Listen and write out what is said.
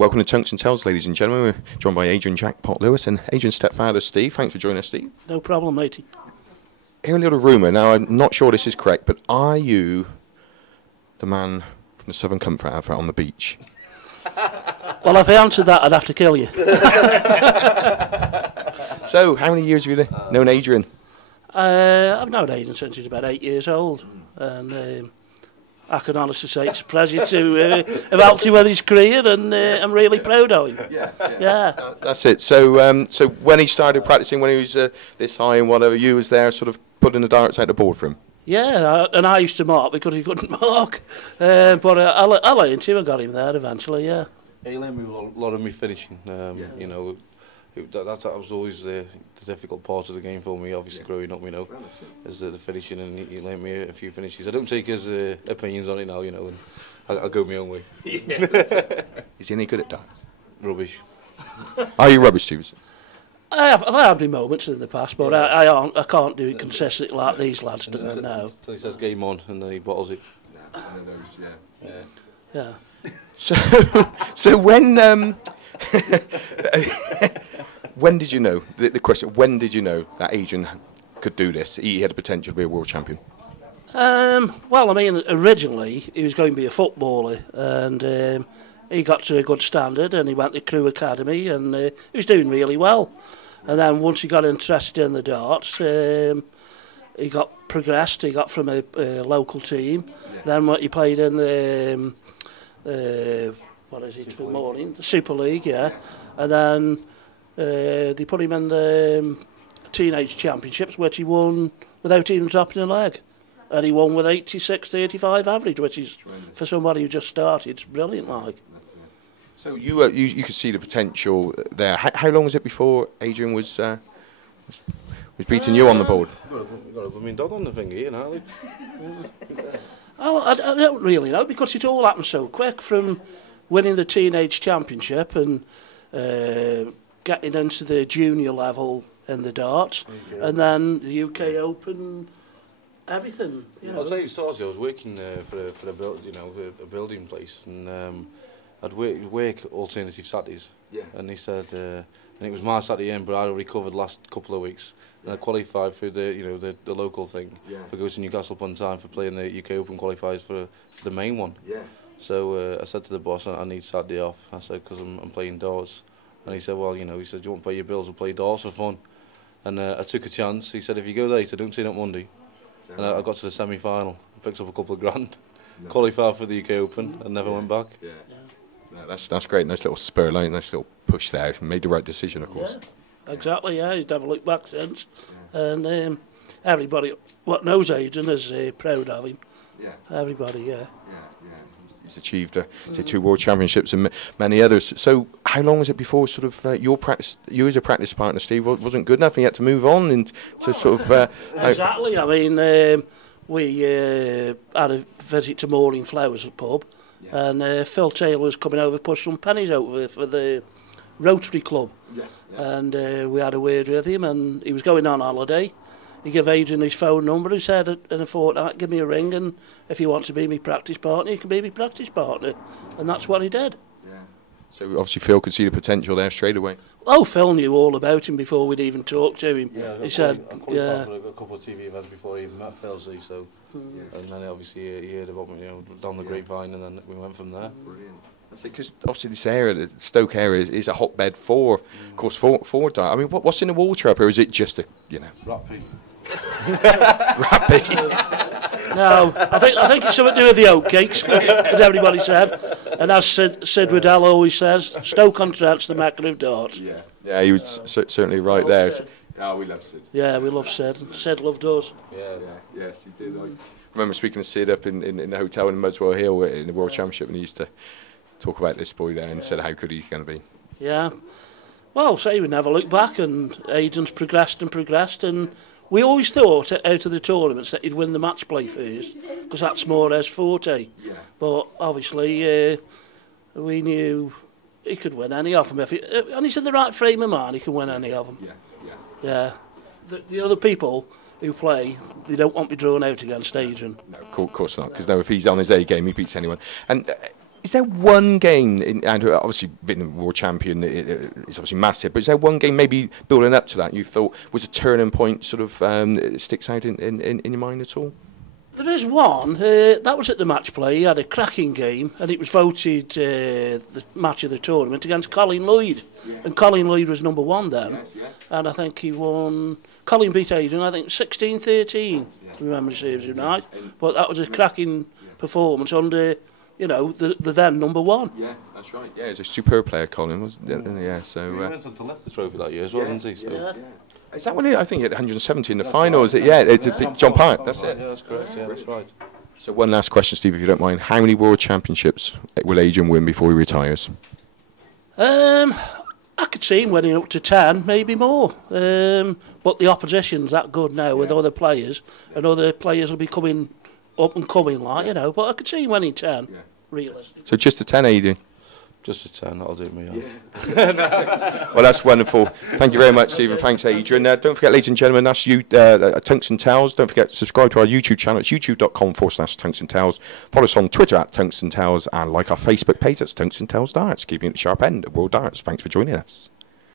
Welcome to Tunks and Tells, ladies and gentlemen. We're joined by Adrian Jackpot Lewis and Adrian's stepfather, Steve. Thanks for joining us, Steve. No problem, matey. Hear a little rumour. Now, I'm not sure this is correct, but are you the man from the Southern Comfort outfit on the beach? Well, if I answered that, I'd have to kill you. So, how many years have you known Adrian? I've known Adrian since he was about 8 years old. And I can honestly say it's a pleasure to have helped him with his career, and I'm really proud of him. Yeah. That's it. So, so when he started practicing, when he was this high and whatever, you was there sort of putting the darts out the board for him? Yeah, and I used to mark because he couldn't mark. But I learned him and got him there eventually, yeah. He learned me a lot of me finishing. You know, that was always the difficult part of the game for me. Obviously, growing up, you know, is the finishing, and he learned me a few finishes. I don't take his opinions on it now, you know, and I'll go my own way. Is he any good at darts? Rubbish. Are you rubbish, Stevenson? I've had my moments in the past, but I can't do it consistently like these lads do now. Until he says game on, and then he bottles it. Yeah. So when when did you know, the question, when did you know that Adrian could do this? He had the potential to be a world champion. Well, I mean, originally he was going to be a footballer, and he got to a good standard, and he went to Crew Academy, and he was doing really well. And then once he got interested in the darts, he got progressed. He got from a local team. Then he played in the what is it for the morning? The Super League, yeah. And then they put him in the Teenage Championships, which he won without even dropping a leg. And he won with 86-85 average, which is, for somebody who just started, it's brilliant, like. So you could see the potential there. How long was it before Adrian was beating you on the board? You've got to put me dog on the finger, you know. Like. Oh, I don't really know, because it all happened so quick, from winning the Teenage Championship and getting into the junior level in the darts, and then the UK Open, everything. You know. I'll tell you, started. I was working for a building place, and I'd work alternative Saturdays. Yeah. And he said, and it was my Saturday in, but I'd already covered the last couple of weeks, and I qualified for the local thing, for going to Newcastle upon Tyne for playing the UK Open qualifiers for the main one. Yeah. So I said to the boss, I need Saturday off. I said, because I'm playing darts. And he said, well, you know, he said, you won't pay your bills, we'll play darts for fun. And I took a chance. He said, if you go there, he said, don't see it on Monday. And I got to the semi-final, picked up a couple of grand, qualified for the UK Open, and never went back. Yeah. No, that's great. Nice little spur, nice little push there. Made the right decision, of course. Yeah, exactly. Yeah, he's never looked back since, and everybody what knows Adrian is proud of him. Yeah. Everybody, yeah. He's achieved 2 world championships and many others. So, how long was it before sort of you as a practice partner, Steve, wasn't good enough, and you had to move on and to sort of? Exactly. I mean, we had a visit to Mooring Flowers at pub. Yeah. And Phil Taylor was coming over to push some pennies over for the Rotary Club. Yes. Yeah. And we had a word with him, and he was going on holiday. He gave Adrian his phone number. He said, in a fortnight, give me a ring, and if you want to be my practice partner, you can be my practice partner. And that's what he did. Yeah. So obviously Phil could see the potential there straight away. Oh, Phil knew all about him before we'd even talked to him. Yeah, he said, I qualified for a couple of TV events before he even met Phil, so. And then obviously he heard about me, you know, down the grapevine, and then we went from there. Brilliant. Because obviously this area, the Stoke area, is a hotbed for, of course, for dart. I mean, what's in the water up here? Is it just a, you know, Rappy? Rappy. No, I think it's something to do with the oatcakes, as everybody said. And as Sid Waddell always says, Stoke-on-Trent's the Mecca of darts. Yeah, he was certainly right there. Oh, we love Sid. Yeah, we love Sid. Sid loved us. Yes, he did. I remember speaking to Sid up in the hotel in Muswell Hill in the World Championship, and he used to talk about this boy there and said how good he's going to be. Yeah. Well, so he would never look back, and Aidan's progressed, and we always thought out of the tournaments that he'd win the match play first, because that's more his forte. Yeah. But obviously, we knew he could win any of them. And he's in the right frame of mind, he can win any of them. Yeah. The other people who play, they don't want to be drawn out against Adrian. No, of course not, because if he's on his A game, he beats anyone. And Is there one game, and obviously being a world champion is obviously massive, but is there one game maybe building up to that you thought was a turning point, sort of sticks out in your mind at all? There is one, that was at the match play. He had a cracking game, and it was voted the match of the tournament against Colin Lloyd. Yeah. And Colin Lloyd was number 1 then. Yes, yeah. And I think he won, Colin beat Adrian, I think 16-13, if memory serves you right. But that was a cracking performance under, you know, the then number 1. Yeah, that's right. Yeah, he's a superb player, Colin, wasn't it? Yeah, so... he went on to lift the trophy that year as well, didn't he? So. Yeah. Is that when I think he had 170 in the final? Is it? Yeah, it's John Park. That's it. Yeah, that's correct. Yeah, that's right. So one last question, Steve, if you don't mind. How many world championships will Adrian win before he retires? I could see him winning up to 10, maybe more. But the opposition's that good now with other players, and other players will be coming up and coming, like, you know. But I could see him winning 10, realistically. So just a 10, Adrian? Just a 10, that'll do me. Well, that's wonderful. Thank you very much, Stephen. Thanks, Adrian. Don't forget, ladies and gentlemen, that's you, Tungsten Towels. Don't forget to subscribe to our YouTube channel. It's youtube.com/Tungsten Towels. Follow us on Twitter @Tungsten Towels and like our Facebook page. That's Tungsten Towels Darts, keeping it at the sharp end of World Darts. Thanks for joining us.